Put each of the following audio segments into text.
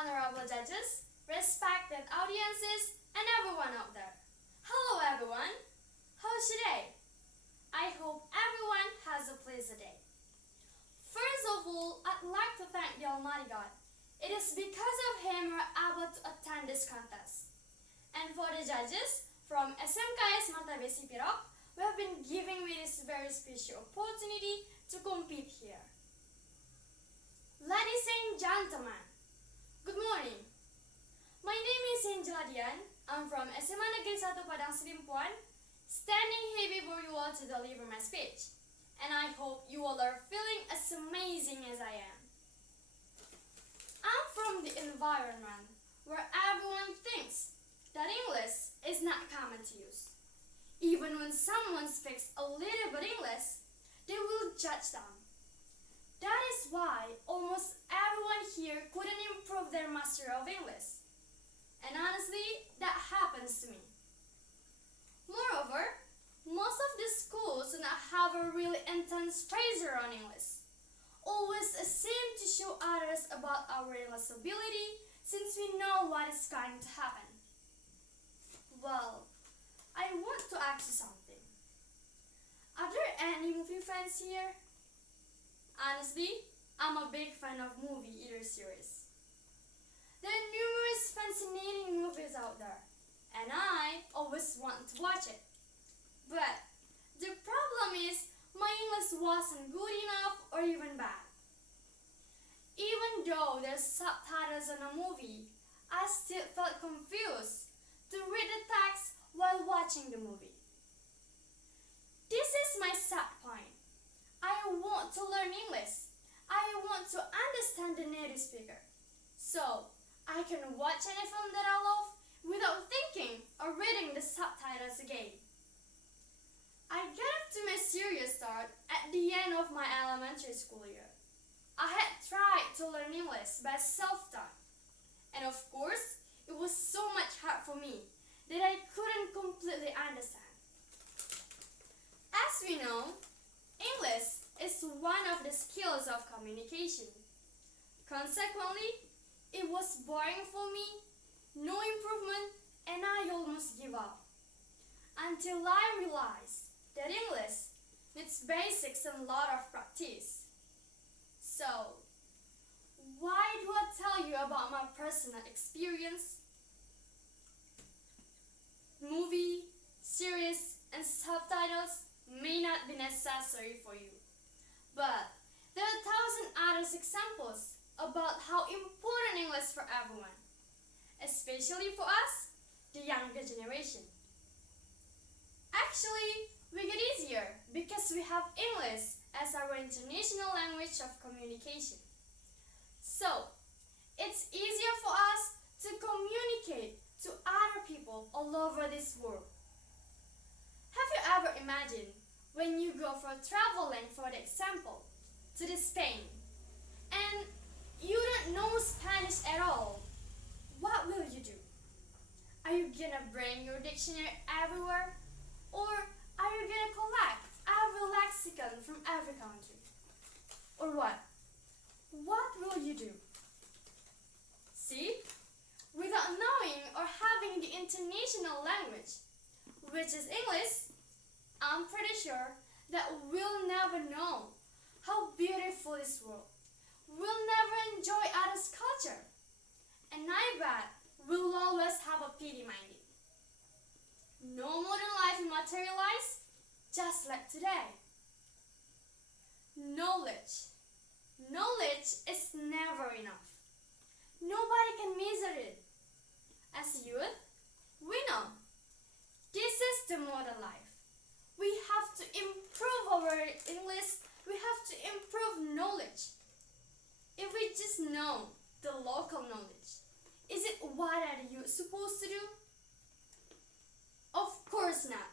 honorable judges, respected audiences, and everyone out there. Hello everyone! How's your day? I hope everyone has a pleasant day. First of all, I'd like to thank the Almighty God. It is because of Him we're able to attend this contest. And for the judges from SMKS Mata Besi Pirok, who have been giving me this very special opportunity to compete here. Ladies and gentlemen, good morning. My name is Dian. I'm from SMA Negeri 1 Padang Serimpuan, standing here before you all to deliver my speech. And I hope you all are feeling as amazing as I am. I'm from the environment where everyone thinks that English is not common to use. Even when someone speaks a little bit English, they will judge them. That is why almost everyone here couldn't improve their mastery of English. And honestly, that happens to me. Moreover, most of the schools do not have a really intense pressure on English. Always seem to show others about our English ability since we know what is going to happen. Well, I want to ask you something. Are there any movie fans here? Honestly, I'm a big fan of movie either series. There are numerous fascinating movies out there, and I always want to watch it. But the problem is my English wasn't good enough or even bad. Even though there's subtitles on a movie, I still felt confused to read the text while watching the movie. This is my sad point. I want to learn English. I want to understand the native speaker. So, I can watch any film that I love without thinking or reading the subtitles again. I got up to my serious start at the end of my elementary school year. I had tried to learn English by self-taught. And of course, it was so much hard for me that I couldn't completely understand. As we know, English is one of the skills of communication. Consequently, it was boring for me, no improvement, and I almost gave up. Until I realized that English needs basics and a lot of practice. So, why do I tell you about my personal experience? Movie, series, and subtitles may not be necessary for you. But there are 1,000 other examples about how important English for everyone, especially for us, the younger generation. Actually, we get easier because we have English as our international language of communication. So, it's easier for us to communicate to other people all over this world. Have you ever imagined when you go for traveling, for example, to the Spain, and you don't know Spanish at all? What will you do? Are you gonna bring your dictionary everywhere? Or are you gonna collect every lexicon from every country? Or what? What will you do? See? Without knowing or having the international language, which is English, I'm pretty sure that we'll never know how beautiful this world. We'll never enjoy others' culture. And I bet we'll always have a pity-minded. No modern life will materialize, just like today. Knowledge. Knowledge is never enough. Nobody can measure it. As youth, we know this is the modern life. We have to improve our English. We have to improve knowledge. If we just know the local knowledge, is it what are you supposed to do? Of course not.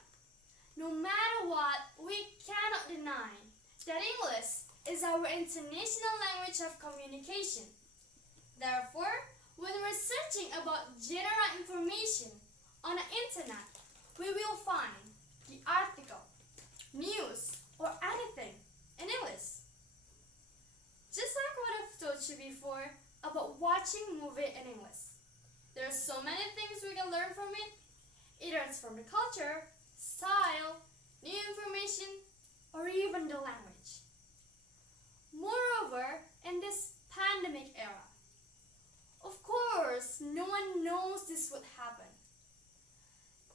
No matter what, we cannot deny that English is our international language of communication. Therefore, when we're searching about general information on the internet, we will find the article, news, or anything in English. Just like what I've told you before about watching watching movie in English. There are so many things we can learn from it. Either it's from the culture, style, new information, or even the language. Moreover, in this pandemic era, of course, no one knows this would happen.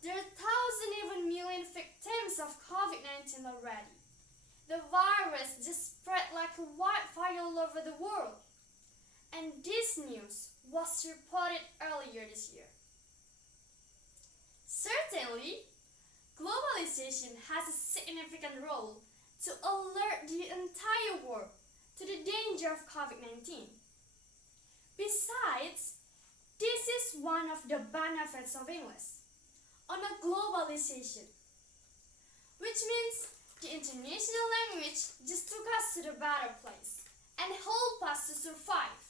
There are thousands, even million victims of COVID-19 already. The virus just spread like a wildfire all over the world. And this news was reported earlier this year. Certainly, globalization has a significant role to alert the entire world to the danger of COVID-19. Besides, this is one of the benefits of English on a globalization, which means the international language just took us to the better place and helped us to survive.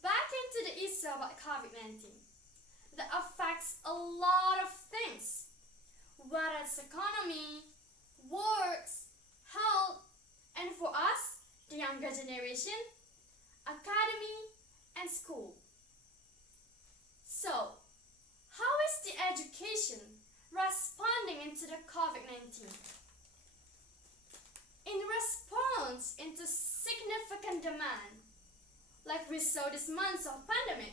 Back into the issue about COVID-19 that affects a lot of things, whether it's economy, works, health, and for us, the younger generation, academy, and school. So, how is the education responding into the COVID-19? In response into significant demand, like we saw this month of pandemic,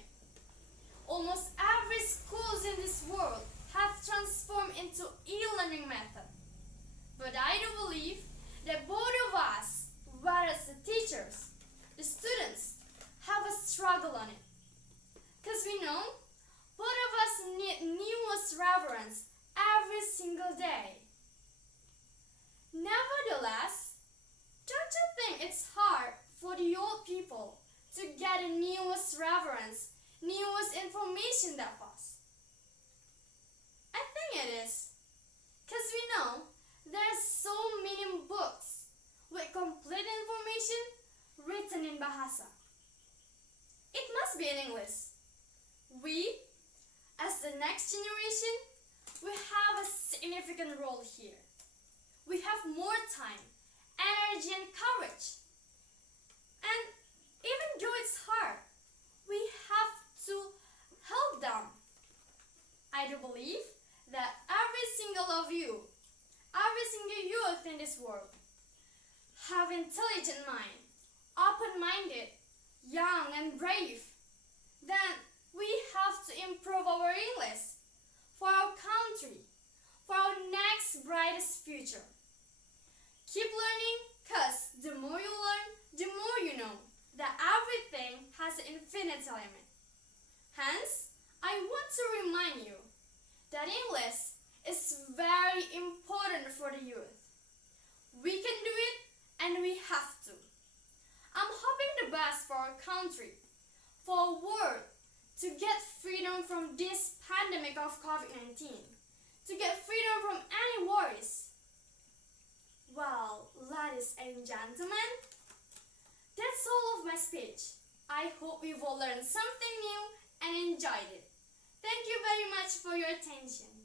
almost every schools in this world have transformed into e-learning method. But I do believe that both of us, whether it's the teachers, the students, have a struggle on it. Because we know both of us need newest reference every single day. Nevertheless, don't you think it's hard for the old people to get the newest reference, newest information that fast? I think it is. Because we know there's so many books with complete information written in Bahasa. It must be in English. We, as the next generation, we have a significant role here. We have more time, energy, and courage. And even though it's hard, we have to help them. I do believe that every single of you, every single youth in this world, have intelligent mind, open-minded, young and brave. Then we have to improve our English for our country, for our next brightest future. Keep learning, cause the more you learn, the more you know that everything has an infinite limit. Hence, I want to remind you that English is very important for the youth. We can do it and we have to. I'm hoping the best for our country, for our world, to get freedom from this pandemic of COVID-19, to get freedom from any worries. Well, ladies and gentlemen, that's all of my speech. I hope you've all learned something new and enjoyed it. Thank you very much for your attention.